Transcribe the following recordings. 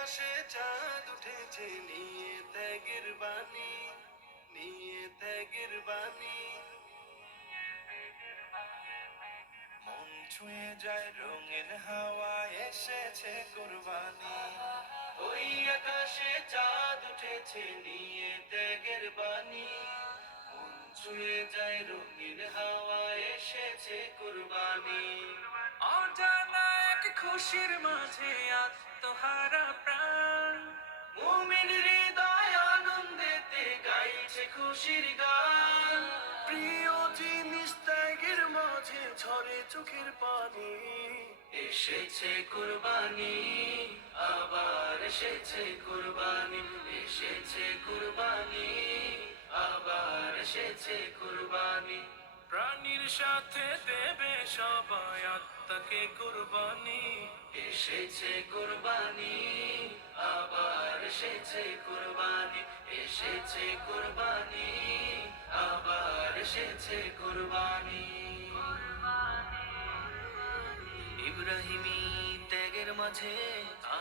আকাশে চাঁদ উঠেছে, নিয়ে ত্যাগের বাণী, নিয়ে ত্যাগের বাণী। মন ছুঁয়ে যায়, রঙিন হাওয়া এসেছে কুরবানি। ওই আকাশে চাঁদ উঠেছে, নিয়ে ত্যাগের বাণী। মন ছুঁয়ে যায়, রঙিন হাওয়া এসেছে কুরবানি। খুশির মাঝে আত্মহারা প্রাণ। মুমিন হৃদয় আনন্দেতে গাইছে খুশির গান। প্রিয় জিনিস ত্যাগের মাঝে ঝরে চোখের পানি। এসেছে কুরবানি, আবার এসেছে কুরবানি। এসেছে কুরবানি, আবার এসেছে কুরবানি। প্রাণীর সাথে দেবে সবাই আত্মাকে কুরবানি। এসেছে কুরবানি আবার এসেছে কুরবানি। এসেছে কুরবানি আবার এসেছে কুরবানি। ইব্রাহিমী ত্যাগের মাঝে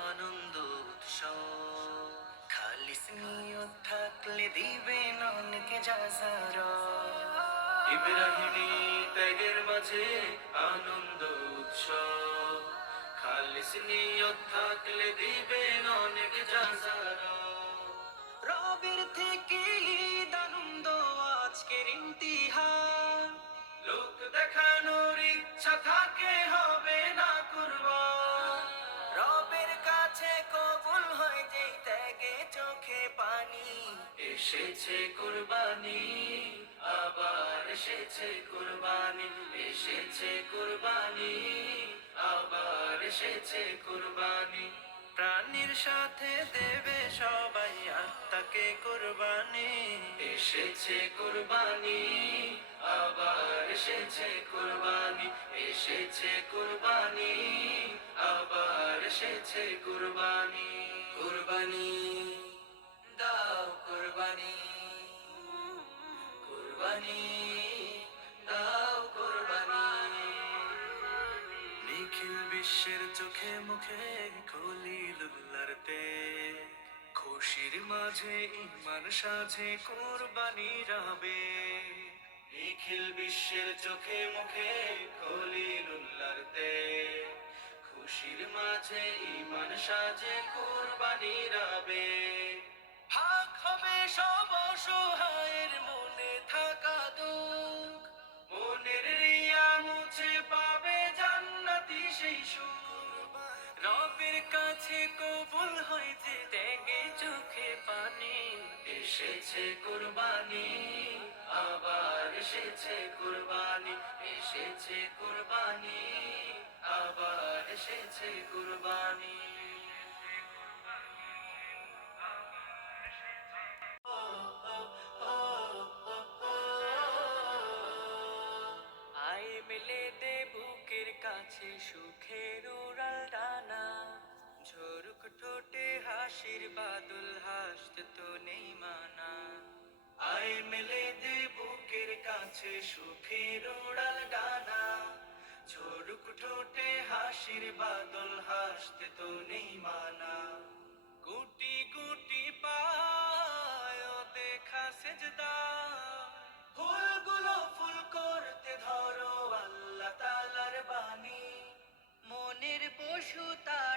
আনন্দ উৎসব। খালিস নিয়ত থাকলে দিবেন অনেকে যাজারা ইব্রাহিমী ত্যাগের মাঝে আনন্দ উৎসব। খালিস নিয়ত থাকলে দিবেন অনেক যাজারা এসেছে কুরবানি আবার এসেছে কুরবানি এসেছে কুরবানি আবার এসেছে কুরবানি। প্রাণীর সাথে দেবে সবাই আত্মাকে কুরবানি। এসেছে কুরবানি আবার এসেছে কুরবানি এসেছে কুরবানি আবার এসেছে কুরবানি। কুরবানি। নিখিল বিশ্বের চোখে মুখে খলিলুল্লার তে খুশির মাঝে ইমান সাজে কুরবানি রাবে নিখিল বিশ্বের চোখে মুখে খলিলুল্লার তে খুশির মাঝে ইমান সাজে কুরবানি রাবে ভাগ হবে সব অসহায়ের এসেছে কুরবানি আবার এসেছে কুরবানি এসেছে কুরবানি আবার এসেছে কুরবানি। দে বুকের কাছে সুখের হাসির হাসতে তো নেই মানা। আয় মেলে দে বুকের কাছে সুখের উড়াল ডানা। ঠোঁটে হাসির বাদল হাসতে তো নেই মানা। গুটি গুটি পায় দেখা সেজদা। ফুলগুলো ফুল করতে ধরো আল্লাহ তালার বাণী। মনের পশু তাড়াতে